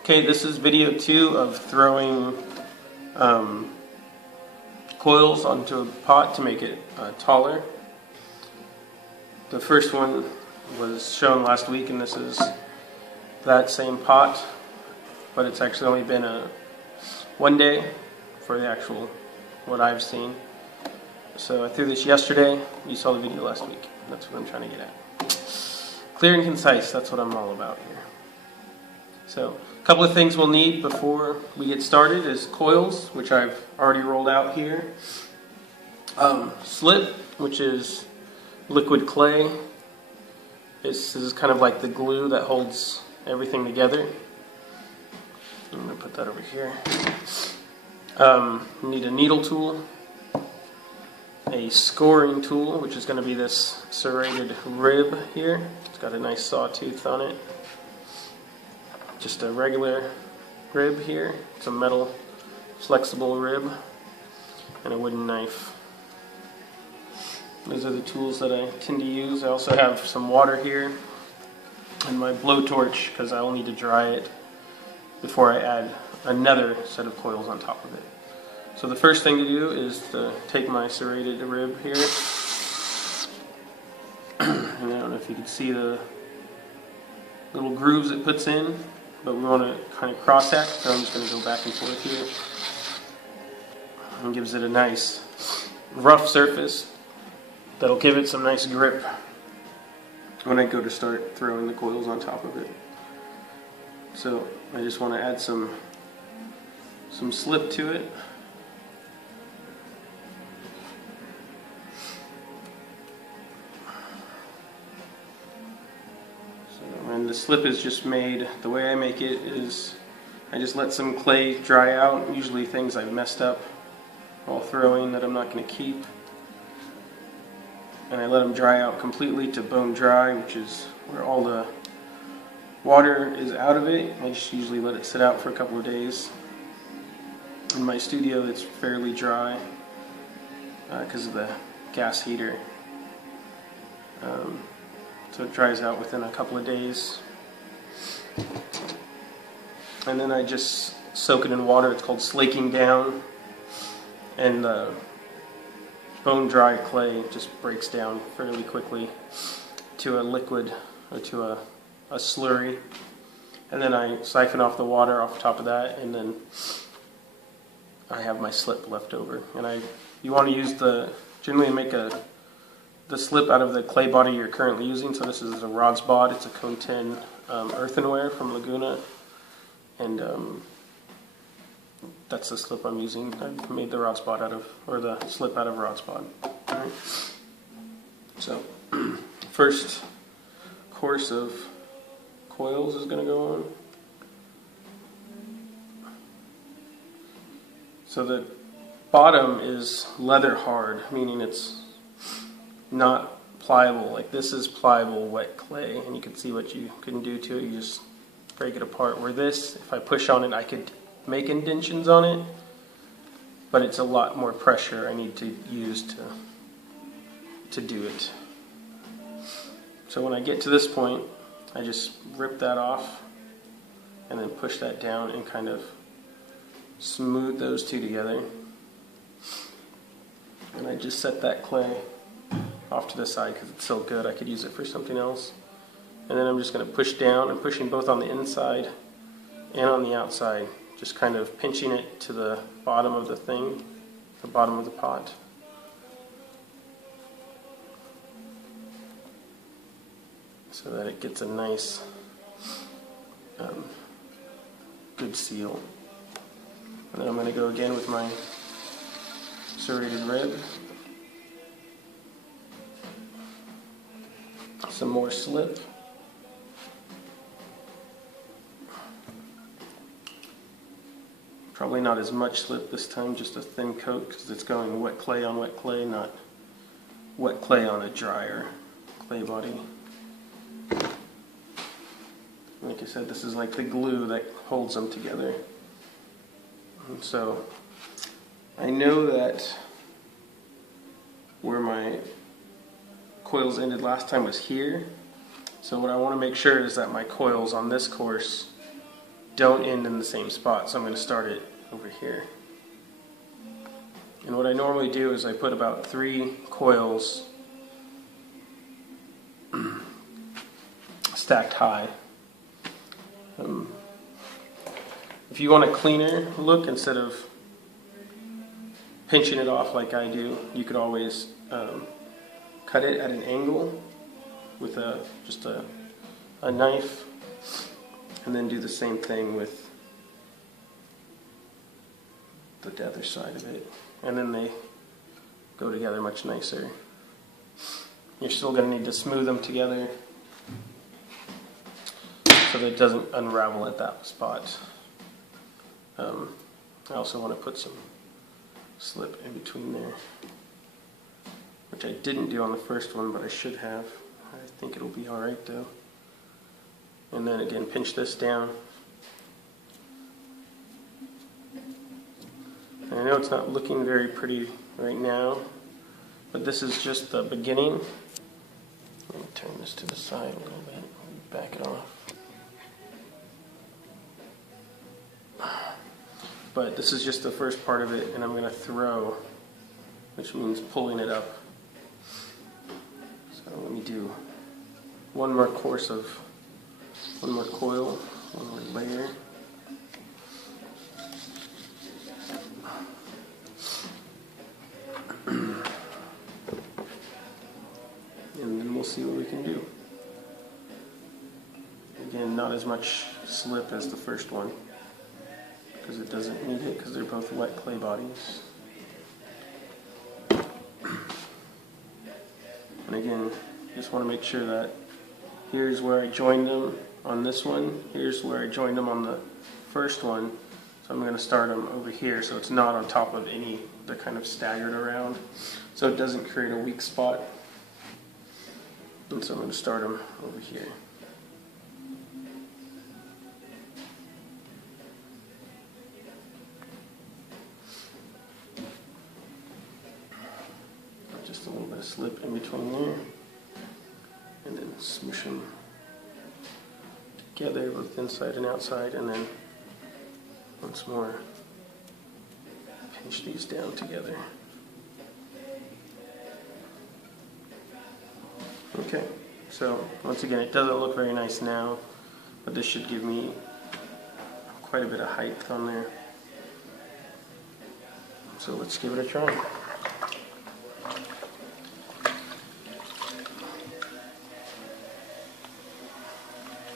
Okay, this is video 2 of throwing coils onto a pot to make it taller. The first one was shown last week, and this is that same pot, but it's actually only been one day for the actual what I've seen. So I threw this yesterday. You saw the video last week. That's what I'm trying to get at. Clear and concise, that's what I'm all about here. So a couple of things we'll need before we get started is coils, which I've already rolled out here. Slip, which is liquid clay. This is kind of like the glue that holds everything together. I'm going to put that over here. You need a needle tool, a scoring tool, which is going to be this serrated rib here. It's got a nice sawtooth on it. Just a regular rib here. It's a metal flexible rib, and a wooden knife. Those are the tools that I tend to use. I also have some water here and my blowtorch, because I will need to dry it before I add another set of coils on top of it. So the first thing to do is to take my serrated rib here, and I don't know if you can see the little grooves it puts in, but we want to kind of cross hatch, so I'm just going to go back and forth here. And gives it a nice rough surface that'll give it some nice grip when I go to start throwing the coils on top of it. So I just want to add some slip to it. And the slip is just made, the way I make it is I just let some clay dry out, usually things I've messed up while throwing that I'm not going to keep. And I let them dry out completely to bone dry, which is where all the water is out of it. I just usually let it sit out for a couple of days. In my studio it's fairly dry because of the gas heater. So it dries out within a couple of days. And then I just soak it in water. It's called slaking down. And the bone dry clay just breaks down fairly quickly to a liquid, or to a slurry. And then I siphon off the water off the top of that, and then I have my slip left over. And you want to use generally make the slip out of the clay body you're currently using. So this is a Rod's Bod. It's a Cone 10 earthenware from Laguna, and that's the slip I'm using. I made the Rod's Bod the slip out of Rod's Bod. Alright. So first course of coils is going to go on. So the bottom is leather hard, meaning it's not pliable. Like this is pliable wet clay, and you can see what you can do to it. You just break it apart. Where this, if I push on it, I could make indentions on it, but it's a lot more pressure I need to use to do it. So when I get to this point, I just rip that off and then push that down and kind of smooth those two together. And I just set that clay off to the side because it's so good I could use it for something else. And then I'm just going to push down. I'm pushing both on the inside and on the outside, just kind of pinching it to the bottom of the thing, the bottom of the pot. So that it gets a nice, good seal. And then I'm going to go again with my serrated rib. Some more slip. Probably not as much slip this time, just a thin coat, because it's going wet clay on wet clay, not wet clay on a drier clay body. Like I said, this is like the glue that holds them together. And so I know that where my coils ended last time was here, So what I want to make sure is that my coils on this course don't end in the same spot. So I'm going to start it over here. And what I normally do is I put about 3 coils stacked high. If you want a cleaner look, instead of pinching it off like I do, you could always cut it at an angle with just a knife, and then do the same thing with the other side of it, and then they go together much nicer. You're still going to need to smooth them together so that it doesn't unravel at that spot. I also want to put some slip in between there, which I didn't do on the first one, but I should have. I think it'll be alright though. And then again, pinch this down. And I know it's not looking very pretty right now, but this is just the beginning. Let me turn this to the side a little bit, back it off. But this is just the first part of it, and I'm going to throw, which means pulling it up. So let me do one more coil, one more layer. And then we'll see what we can do. Again, not as much slip as the first one, because it doesn't need it, because they're both wet clay bodies. And again, just want to make sure that here's where I joined them on this one, here's where I joined them on the first one, so I'm going to start them over here so it's not on top of any, they're kind of staggered around, so it doesn't create a weak spot. And so I'm going to start them over here. Just a little bit of slip in between there, and then smush them together, both inside and outside, and then once more pinch these down together. Okay, so once again, it doesn't look very nice now, but this should give me quite a bit of height on there. So let's give it a try.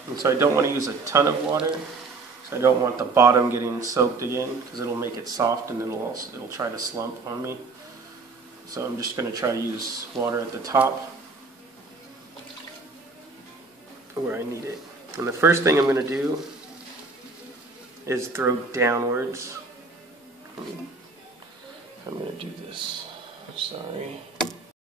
And so I don't want to use a ton of water, so I don't want the bottom getting soaked again, because it'll make it soft and then it'll try to slump on me. So I'm just going to try to use water at the top where I need it. And the first thing I'm going to do is throw downwards. I'm going to do this. Sorry.